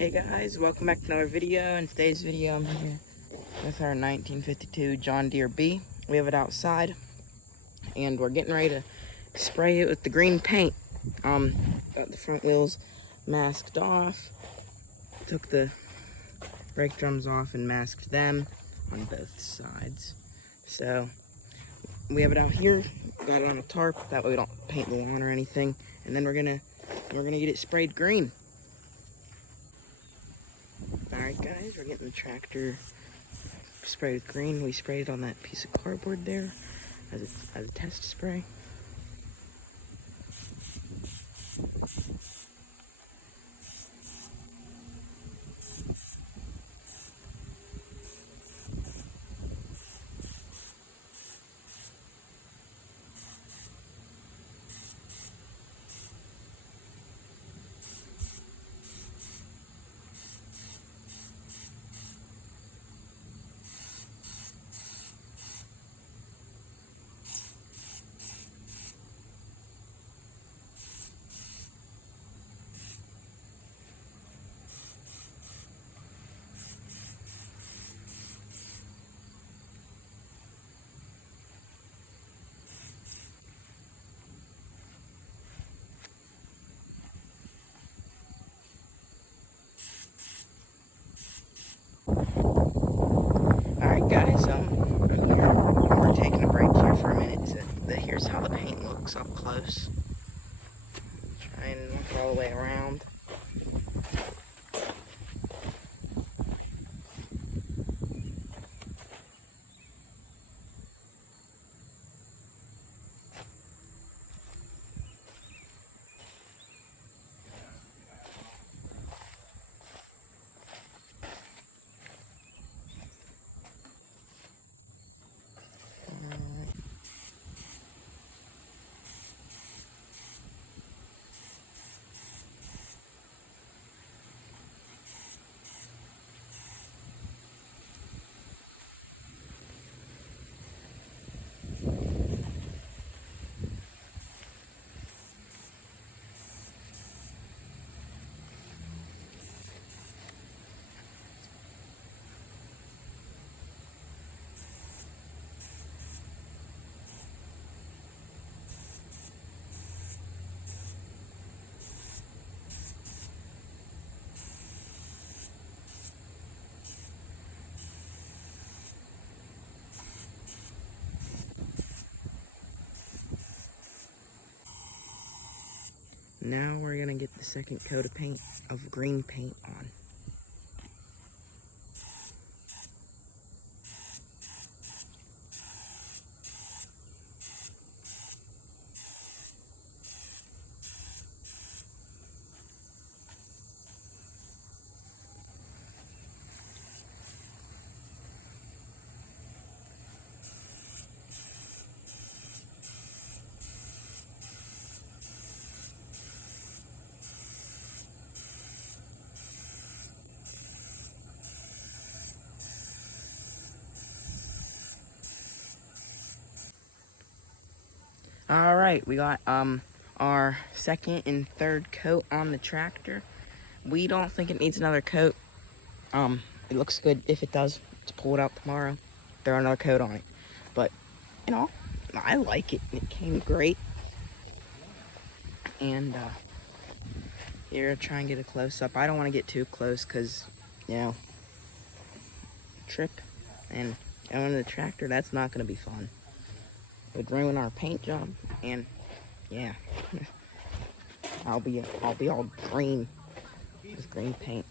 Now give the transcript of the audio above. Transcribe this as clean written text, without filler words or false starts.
Hey guys, welcome back to another video. In today's video, I'm here with our 1952 John Deere B. We have it outside, and we're getting ready to spray it with the green paint. Got the front wheels masked off, took the brake drums off and masked them on both sides. So we have it out here, got it on a tarp, that way we don't paint the lawn or anything, and then we're gonna get it sprayed green. Alright guys, we're getting the tractor sprayed with green. We sprayed it on that piece of cardboard there as a test spray. Alright guys, we're taking a break here for a minute. So here's how the paint looks up close. Try and look all the way around. Now we're gonna get the second coat of green paint on. Alright, we got our second and third coat on the tractor. We don't think it needs another coat. It looks good if it does. Let's pull it out tomorrow, throw another coat on it. But, you know, I like it. It came great. And, here, try and get a close-up. I don't want to get too close because, you know, trip and going to the tractor, that's not going to be fun. It would ruin our paint job, and, yeah, I'll be all green with green paint.